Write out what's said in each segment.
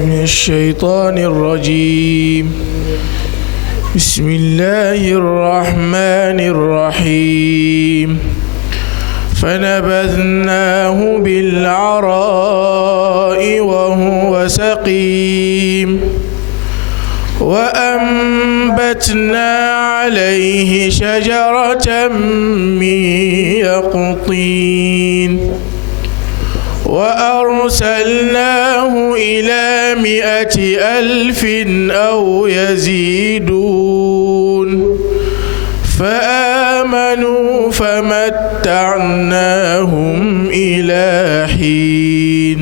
من الشيطان الرجيم. بسم الله الرحمن الرحيم. فنبذناه بالعراء وهو سقيم وأنبتنا عليه شجرة من يقطين وأرسلناه إلى 100,000 أو يزيدون فآمنوا فمتعناهم إلى حين.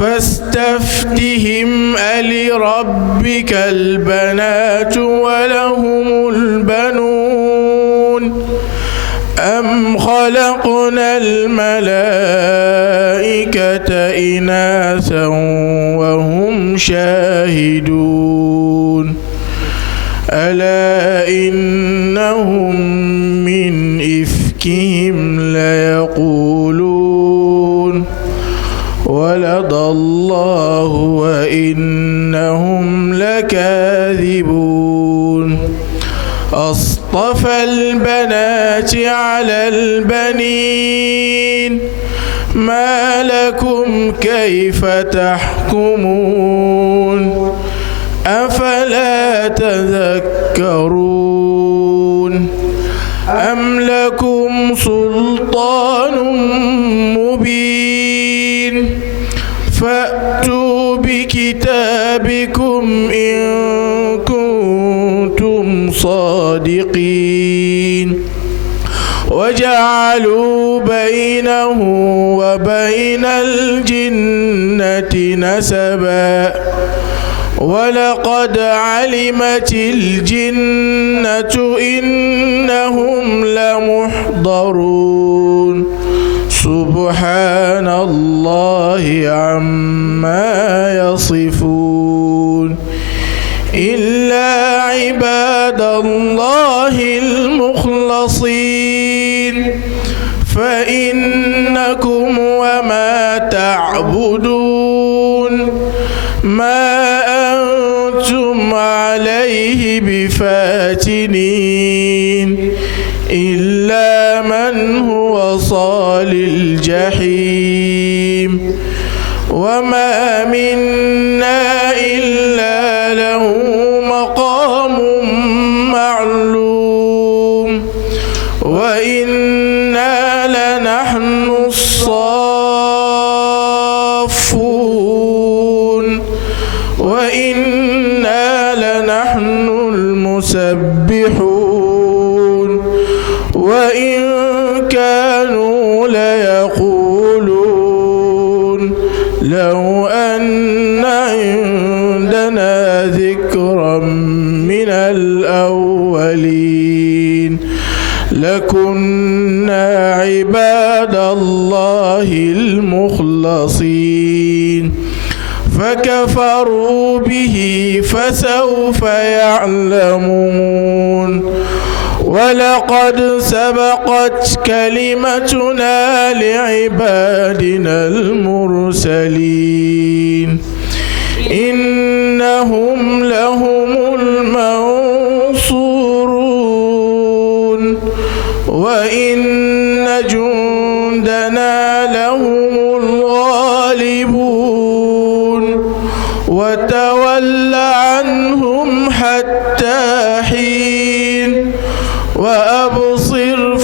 فاستفتهم ألربك البنات ولهم البنون أم خلقنا الملائكة إناثا وهم شاهدون ألا إنهم من إفكهم ليقولون ولد الله وإنهم لكاذبون أصطفى البنات على البنين ما لكم كيف تحكمون أفلا تذكرون أم لكم سلطان مبين فأتوا بكتابكم إن كنتم صادقين وجعلوا بينه وبين الجنة نسبا ولقد علمت الجنة إنهم لمحضرون سبحان الله عما يصفون إلا عباد الله المخلصين فإنكم وما تعبدون ما أنتم عليه بفاتنين إلا من هو صال الجحيم وما منا إلا له مقام معلوم وإنا لنحن الصافون وإنا لنحن المسبحون وإن كانوا ليقولون لو أن عندنا ذكرا من الأولين لكنا عباد الله المخلصين فكفروا به فسوف يعلمون ولقد سبقت كلمتنا لعبادنا المرسلين إنهم لهم المنصورون وإن جندنا لهم الغالبون وتول عنهم حتى حين وأبصر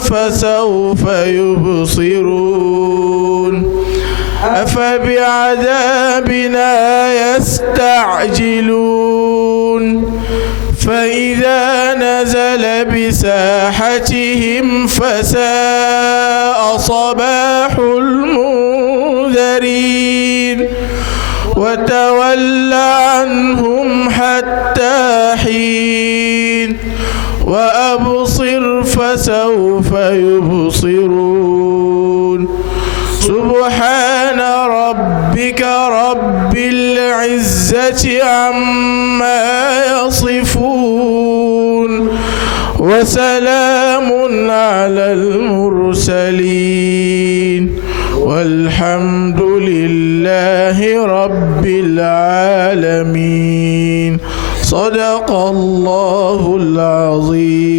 فسوف يبصرون أفبعذابنا يستعجلون فإذا نزل بساحتهم فساء صباح المنذرين وتول عنهم حتى حين وأبصر فسوف يبصرون سبحان ربك رب العزة عما يصفون وسلام على المرسلين والحمد لله لله رب العالمين. صدق الله العظيم.